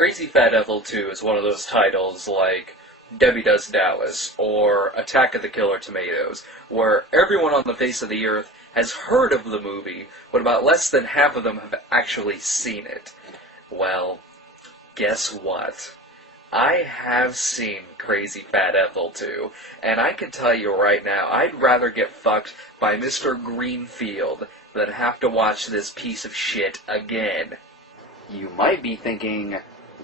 Crazy Fat Ethel 2 is one of those titles like Debbie Does Dallas or Attack of the Killer Tomatoes, where everyone on the face of the earth has heard of the movie, but about less than half of them have actually seen it. Well, guess what? I have seen Crazy Fat Ethel 2, and I can tell you right now, I'd rather get fucked by Mr. Greenfield than have to watch this piece of shit again. You might be thinking,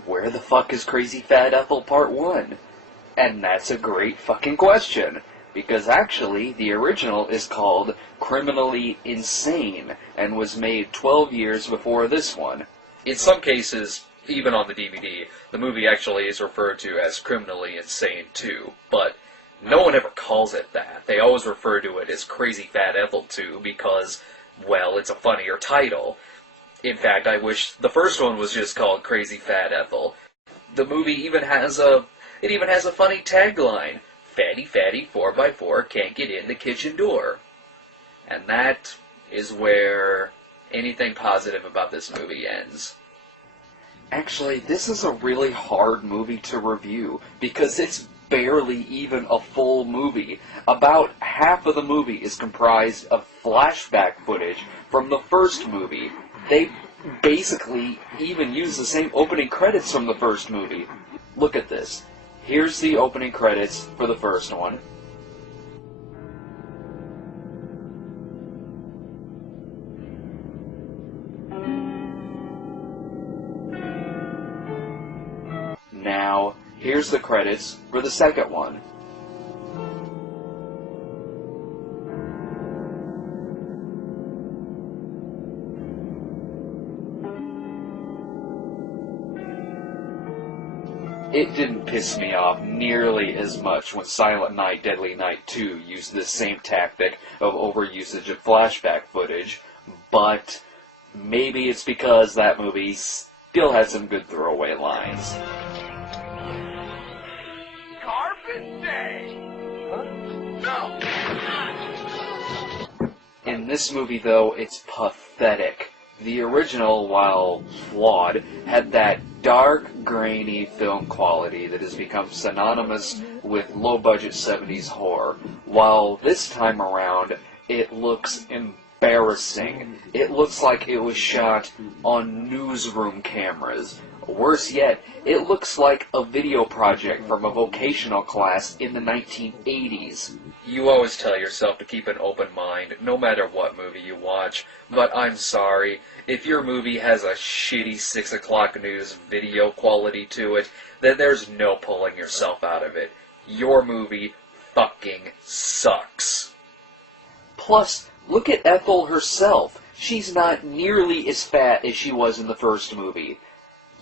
where the fuck is Crazy Fat Ethel Part 1? And that's a great fucking question, because actually the original is called Criminally Insane, and was made 12 years before this one. In some cases, even on the DVD, the movie actually is referred to as Criminally Insane 2, but no one ever calls it that. They always refer to it as Crazy Fat Ethel 2 because, well, it's a funnier title. In fact, I wish the first one was just called Crazy Fat Ethel. The movie even has a funny tagline, "Fatty Fatty 4x4 can't get in the kitchen door." And that is where anything positive about this movie ends. Actually, this is a really hard movie to review, because it's barely even a full movie. About half of the movie is comprised of flashback footage from the first movie. They basically even use the same opening credits from the first movie. Look at this. Here's the opening credits for the first one. Now, here's the credits for the second one. It didn't piss me off nearly as much when Silent Night, Deadly Night 2 used this same tactic of overusage of flashback footage, but maybe it's because that movie still had some good throwaway lines. Carpet Day! Huh? No! In this movie, though, it's pathetic. The original, while flawed, had that dark, grainy film quality that has become synonymous with low-budget 70s horror, while this time around, it looks embarrassing. It looks like it was shot on newsroom cameras. Worse yet, it looks like a video project from a vocational class in the 1980s. You always tell yourself to keep an open mind, no matter what movie you watch, but I'm sorry, if your movie has a shitty 6 o'clock news video quality to it, then there's no pulling yourself out of it. Your movie fucking sucks. Plus, look at Ethel herself. She's not nearly as fat as she was in the first movie.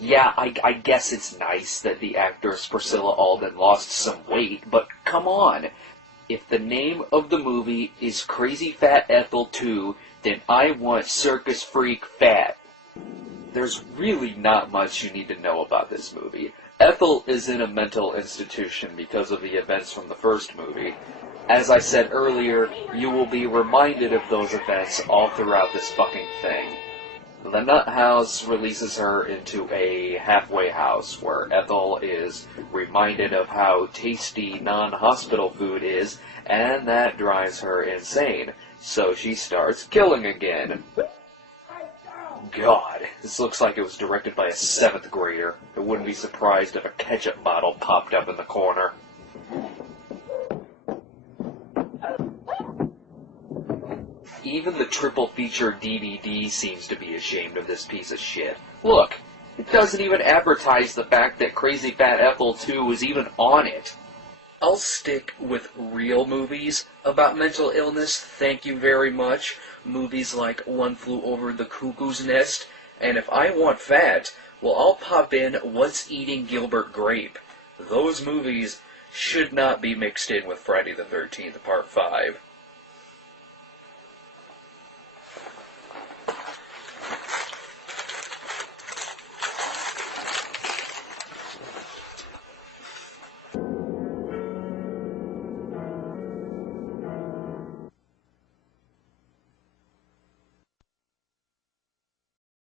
Yeah, I guess it's nice that the actress Priscilla Alden lost some weight, but come on. If the name of the movie is Crazy Fat Ethel 2, then I want Circus Freak Fat. There's really not much you need to know about this movie. Ethel is in a mental institution because of the events from the first movie. As I said earlier, you will be reminded of those events all throughout this fucking thing. The Nut House releases her into a halfway house where Ethel is reminded of how tasty non-hospital food is, and that drives her insane. So she starts killing again. God, this looks like it was directed by a 7th grader. I wouldn't be surprised if a ketchup bottle popped up in the corner. Even the triple feature DVD seems to be ashamed of this piece of shit. Look, it doesn't even advertise the fact that Crazy Fat Ethel 2 is even on it. I'll stick with real movies about mental illness, thank you very much. Movies like One Flew Over the Cuckoo's Nest, and if I want fat, well, I'll pop in What's Eating Gilbert Grape. Those movies should not be mixed in with Friday the 13th Part 5.